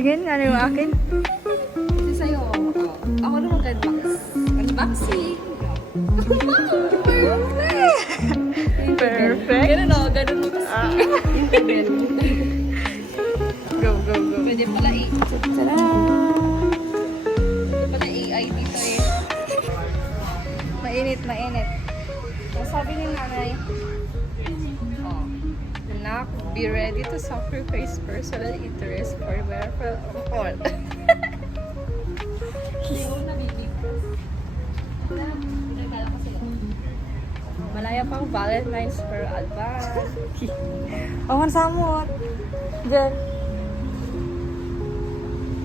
Tingin, ano yung akin? Ito sa'yo. Ako naman unbox. Unboxing. Perfect. Ganun o, ganun mo gusto. Go, go, go. Pwede pala Tada! Pwede pala AI dito eh. Mainit, mainit. Ang sabi ni nanay, oh, anak, be ready to sacrifice personal interest for welfare of all. Hindi ko nabibigkas. Pinagdala ko sila. Malaya pang Valentine's per advance. Awan samot. Diyan.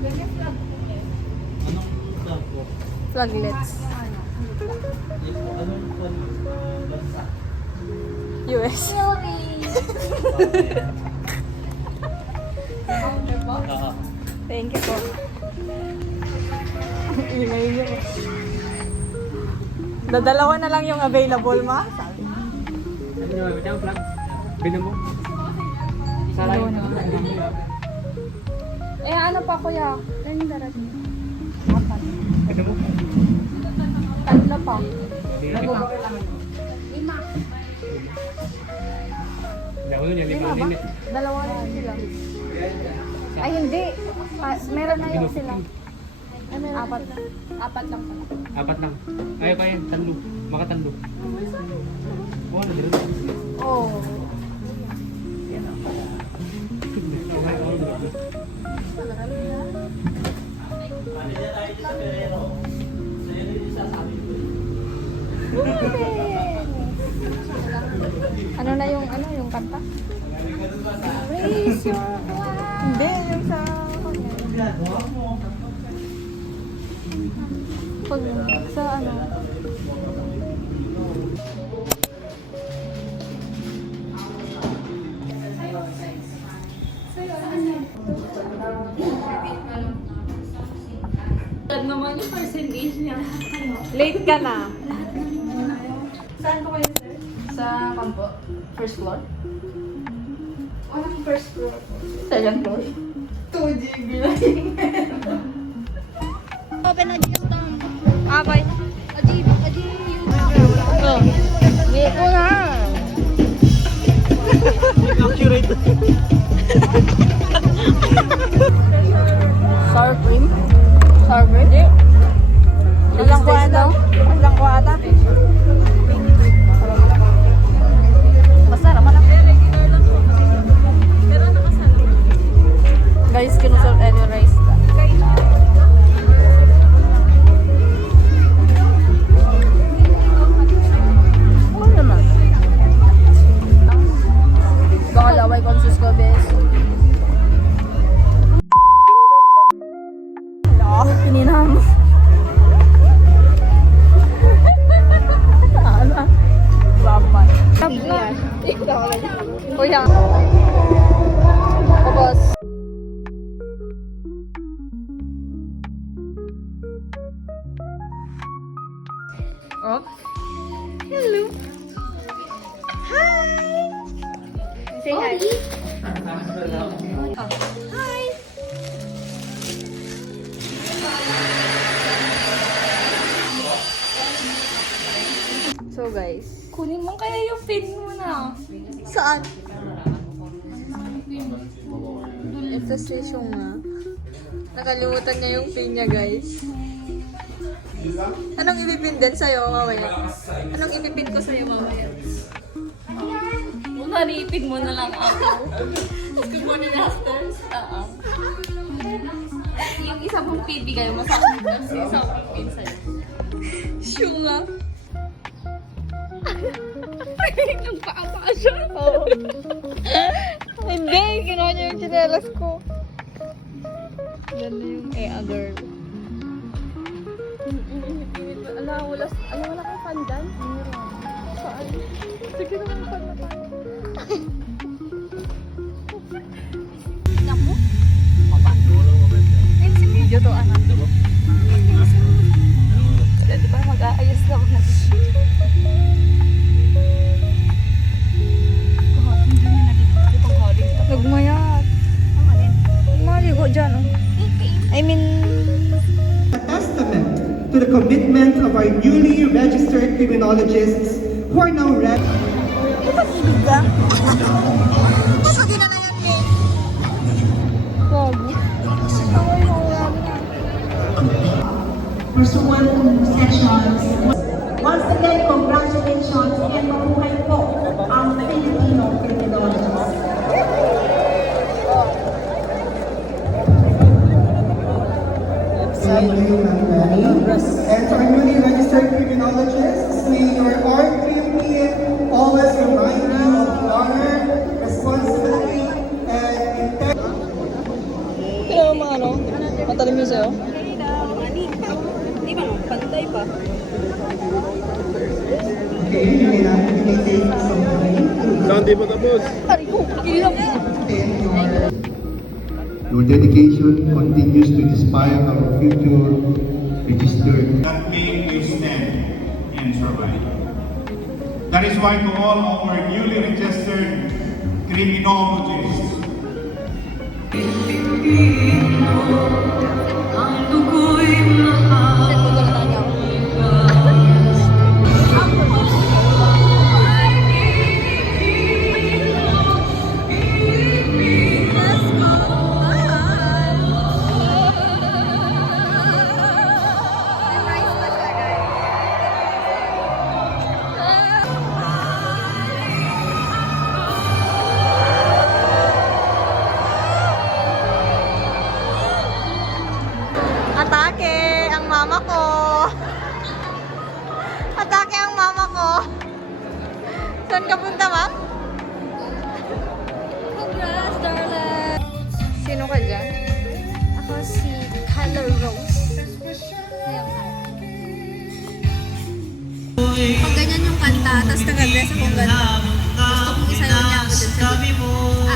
Ganyan flag ko eh. Anong club po? Flaglets. Ano? Anong bansa? US. Diba? Thank you po. Ingay niyo. Dadalawa na lang yung available, ma. Sabi. Ano nyo, ang flag? Binan mo? Saray. Eh ano pa kuya? Ano yung darating? Apat. Binan mo? Tatlo pa. Lima. Hindi ako nun, yung lima Lima ba? din. Dalawa lang sila. Ay, hindi. Meron na yung sila. Ay, meron Apat. sila. Apat lang pala. Apat lang. Ayaw kaya, tanlo. Makatanlo. Oo, ano din? Oh. Ano yung kanta? Raise your glass. Hindi, yung sa... Pag sa ano? Tag naman yung percentage niya. Late ka na. Saan po kayo sir? Sa kampo. First floor? Anong first floor po? Second floor? 2 GB lang. Open na dito. Abay. Oh. Dito na. Accurate. Sour cream? Sour cream? Hindi. Walang kuwata. Walang kuwata. Masarap man. Guys, kinusort any rice. Oo naman. Baka laway konsus ko, bes. Hello? Pininam. Ano? Ramay. Kuya. Tapos. Oh. Hello. Hi. Say hi. Oh. Hi. So guys, Kunin mo kaya yung pin mo na. saan? Ito station nga. Nakalimutan niya yung pin niya, guys. Anong ipipin din sa'yo mamaya? Anong ipipin ko sa'yo mamaya? Una, riipin mo na lang ako. Tapos kung mo nilasters, yung isa mong pin, bigay mo sa akin. Tapos yung isa mong pin sa'yo. Sure nga. Nagpaapa ka siya. Oo. Hindi, ginawa niya yung chinelas ko. Ganda yung girl. Wala kang pandan? Saan? Sige naman pan na tayo. Tignan mo. Video to, anak. Di ba mag-aayos naman na. Nagmayat. Maligo dyan, oh. commitment of our newly registered criminologists who are now ready. pursuant to sections. Once again, congratulations and mabuhay po ang Filipino criminologists. Thank you, Ma'am Rani. And to our newly registered criminologists, may your art team always remind you of the honor, responsibility, and integrity. Kaya mga ano, matalim yun sa'yo? Okay, you may take some time to Your dedication continues to inspire our future registered. That make you stand and survive. That is why to all our newly registered criminologists, Atake ang mama ko. Atake ang mama ko. Saan ka punta, ma'am? Congrats, darling! Sino ka dyan? Ako si Color Rose. Pag ganyan yung kanta, tapos nag-dress akong ganda. Gusto kong isayaw niya ako dun sa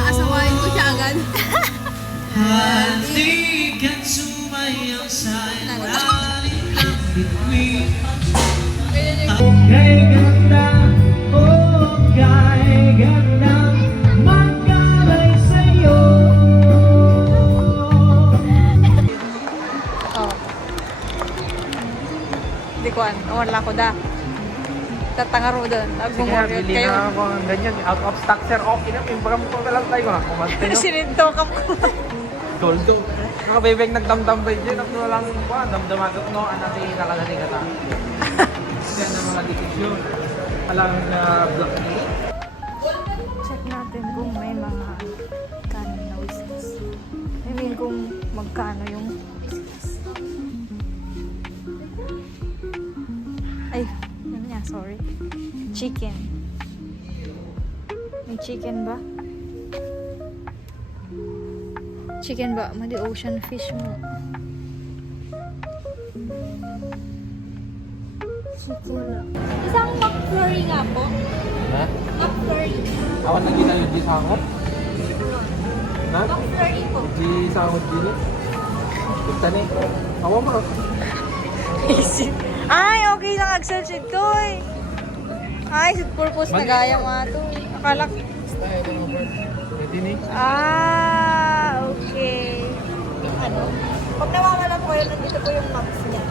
aasawain ko siya agad. Oh. Hindi ko wala ko da. Tatangaro doon. Nag-memorial Bili kayo. na ako ng ganyan. Out of stock, sir. Okay na. Pimbram ko na lang tayo. Kumante nyo. Sininto ka mo. Toldo. Nakabibig nagdamdambay dyan. Ako lang ba? Damdamagot no. Anati nakalali ka ta. Kaya na mga desisyon. Alam na block niya. Check natin kung may mga kanin na whiskas. I mean kung magkano yung whiskas. Ay, yun nga, sorry. Chicken. May chicken ba? Chicken ba? Madi ocean fish mo. Chicken. Isang McFlurry nga po. Ha? McFlurry. Awan na gina yung di sangot. Na? McFlurry po. Di sangot din eh. Basta ni. Awan mo. Ay, okay langag-search it ko eh. Ay, sa purpose na gaya mga to. Akala ko. Pwede ni. Ah, okay. Ano? Pag nawawala po kayo, nandito po yung maps niya.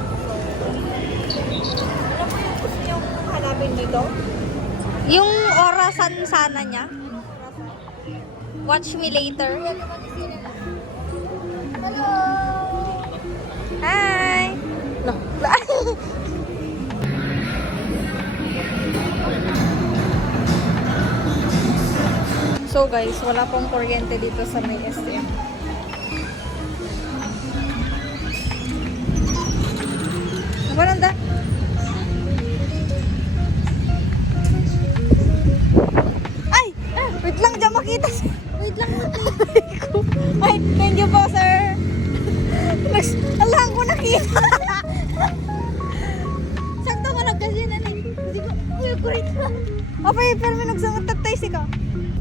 Ano po yung gusto niyong hanapin dito? Yung orasan sana niya. Watch me later. Hello! Hi! No. So guys, wala pong kuryente dito sa may SM. Walang da? Ay! Wait lang, dyan makita siya. Wait lang mo. Ay, thank you po, sir. Alam ko nakita. Sakto mo lang kasi na Hindi ko, uy, kurit lang. Apay, pero may nagsangat tatay si ka.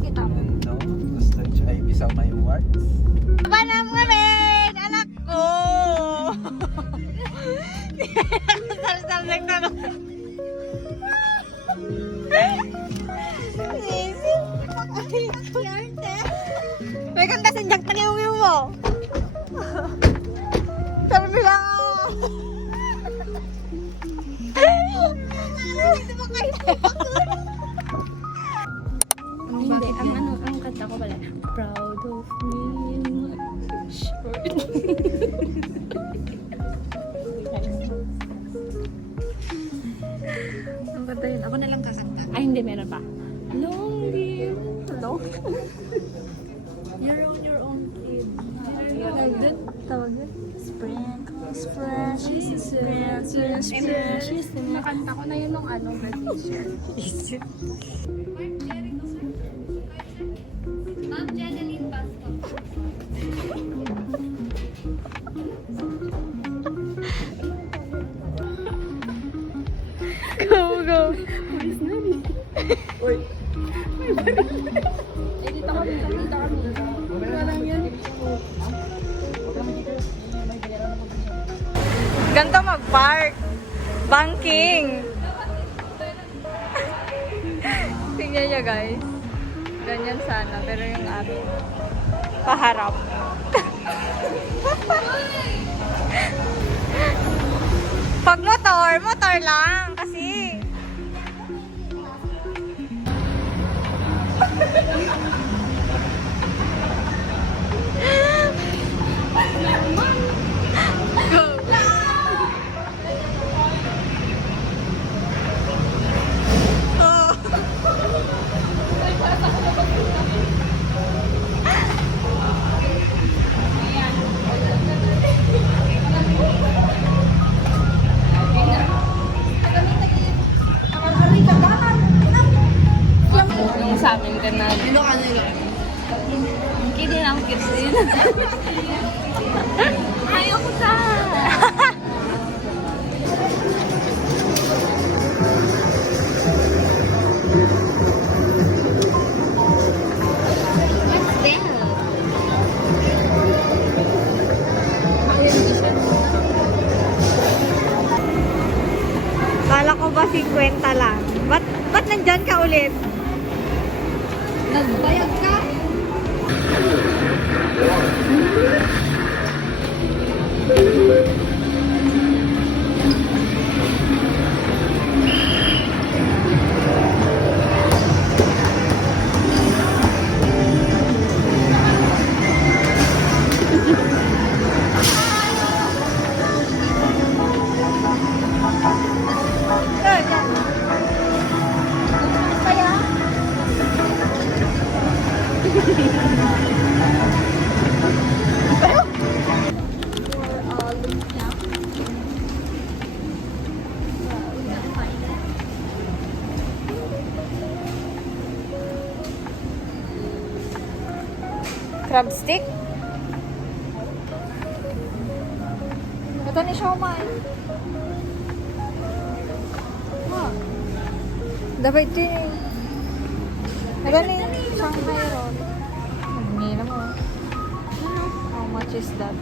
Kita mo. No, gusto niya ay bisa may words. Aba na mga men, anak ko. Sal-sal nagtanong. Sisi, yarte. May kanta sinjak taniw mo. Sabi lang. Kanta ko pala. Proud of me, my short. Ang ganda yun. Ako na lang kakanta. Ay, hindi. Meron pa. Long live. Hello? You're on your own, kid. Tawag dun? Tawag dun? Sprinkles, precious, precious, precious. Nakanta ko na yun nung ano, graduation. Ma'am Janeline Pasco. Go, go. Dito kami, dito kami. Parang yan. Ganto mag-park. Banking. Tingnan nyo guys. Ganyan sana. Pero yung amin. Paharap. Pag motor, motor lang. Kasi. Go. Yung sa amin ka na. Hindi na ako kids din. Ayoko ka! What's that? Kala ko ba 50 lang? Ba't nandyan ka ulit? Nagbayad ka? Crab stick? Ito ni siomai. Dapat ito ni. Ito ni Shanghai roll. Hindi mo. How much is that?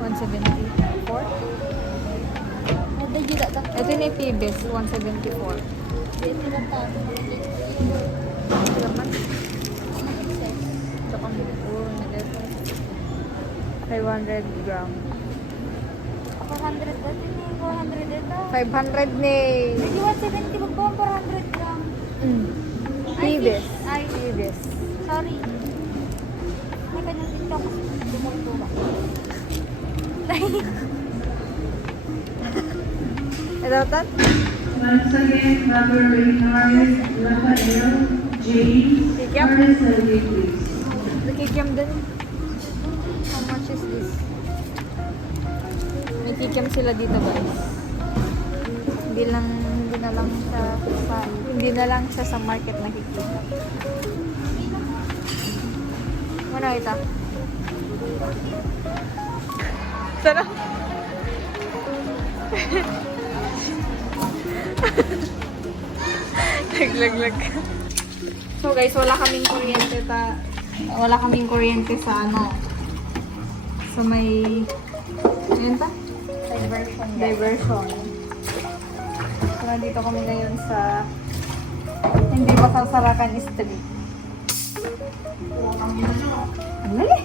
174? Ito ni Phoebus, 174. Laman. 500 gram. 400 dati ni 400 ito. 500 ni. Hindi 170 mo po 400 gram. Phoebus. Ay, Phoebus. sorry. May ganun din ako kasi dumulto ba? Ito, Tat? Once again, Robert Reynard, Rafael, James, Kikiam? Maricel, please. Nakikiam din. How much is this? May kikiam sila dito, guys. Hindi na lang siya sa market nakikita. Ano ito? Sarap. Naglag-lag. So guys, wala kaming kuryente sa ano. So may yun ta? Diversion. So nandito kami ngayon sa hindi masasarakan street. Ang lali.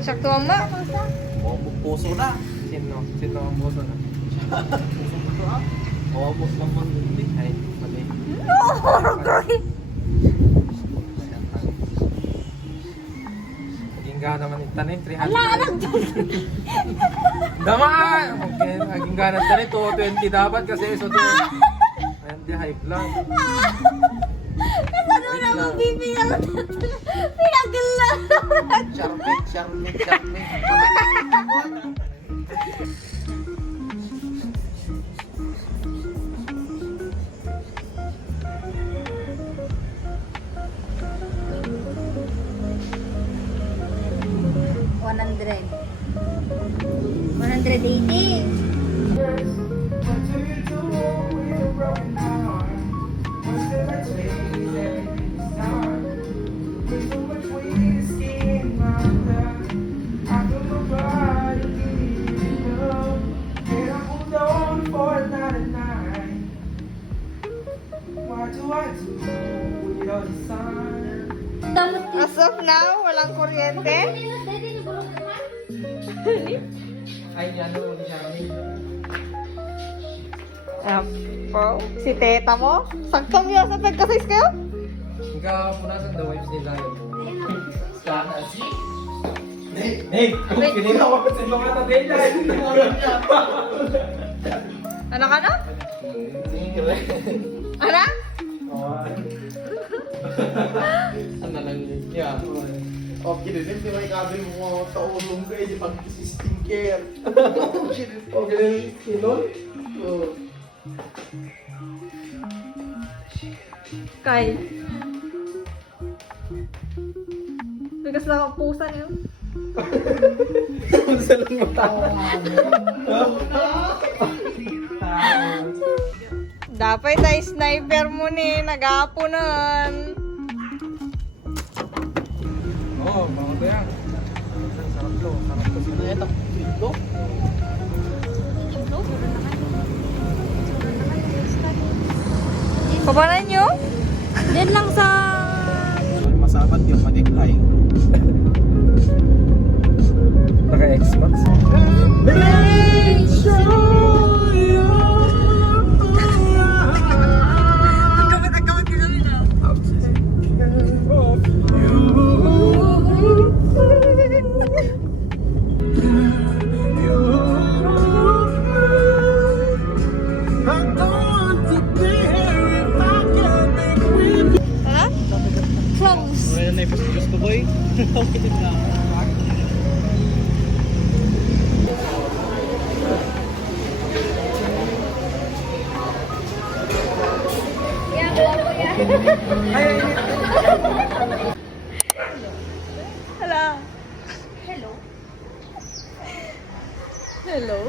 Sakto mama. Puso na. Sino ang puso na? Puso ah. Bumubos naman din eh. Ay, mali. Naging gana naman yung tanin, 300. Damaan! Okay, naging gana ng tanin, 220 dapat kasi so ayun, di high blood. Ano na mo bibigyan? Pinagala. Charming. As of now, walang kuryente. Ay, ano, charming. Apo, si teta mo? Sakto niyo sa pagkasize kayo? Punasan the wives nila yun. Hey! Kinila ko sa mga tabela. Ano ka na? Ano? Ano lang yun? Yeah. Okay, din di ba ikabi mo sa ulong ko di pag skincare. Okay, kilol. Kyle. Bigas lang ang pusa niyo. Dapat ay sniper mo ni, nag-aapunan. Oo, mga ba yan? Sarap to. Sino ito? Ito? Pabanan nyo? Diyan lang sa... Masabat yung madiklay. Naka-X-Max? Close. Wala na yung Diyos ko, boy. Hala. Hello?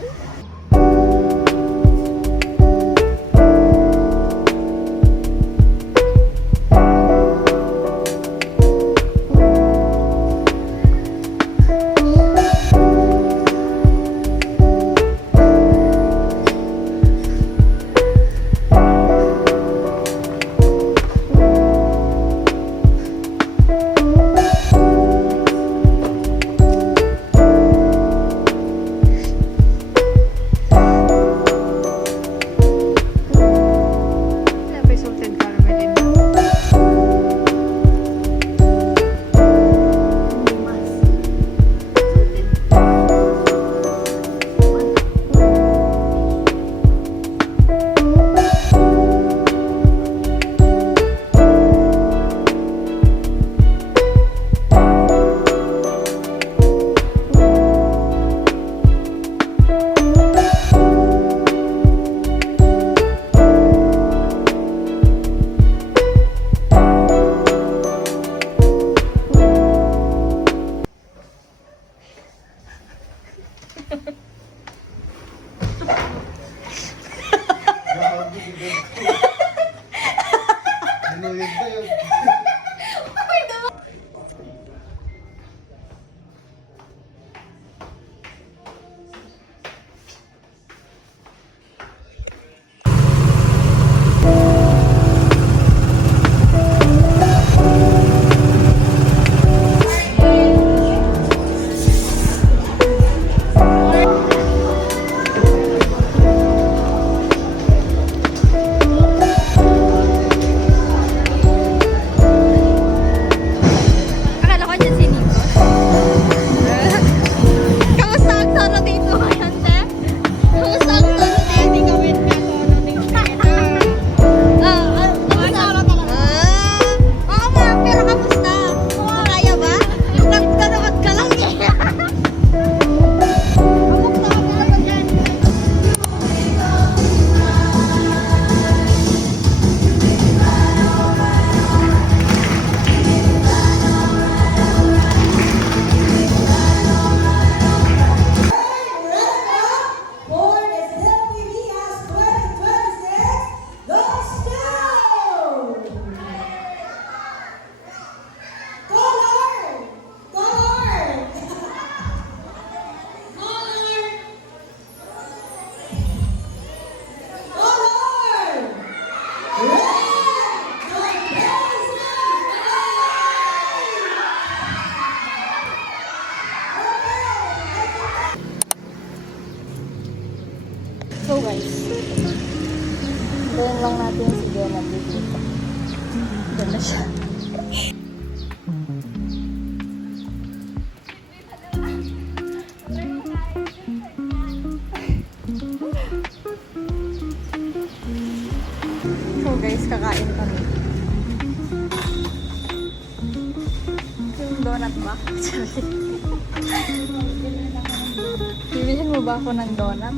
Tayin lang natin si Jenna dito. Ganda siya. So guys, kakain kami. Yung donut ba? Sorry. Bibilhin mo ba ako ng donut?